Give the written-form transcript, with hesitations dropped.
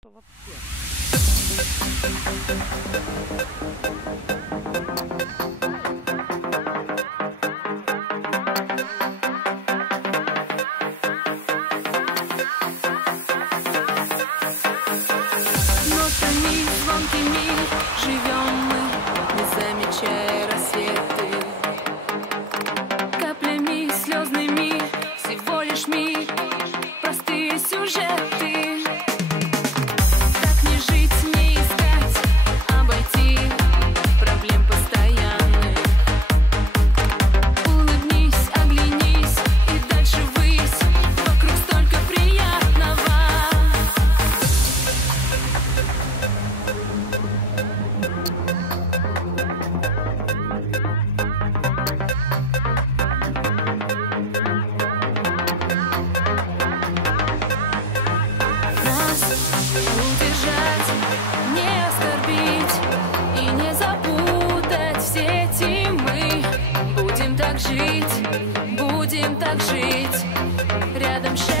Нотами звонкими живем мы, не замечая рассветы. Каплями слезными всего лишь миг, простые сюжеты. Так не жить, не искать, обойти проблем постоянных. Улыбнись, оглянись и дальше ввысь, вокруг столько приятного. Удержать, не оскорбить и не запутать в сети мы. Будем так жить, рядом счастье.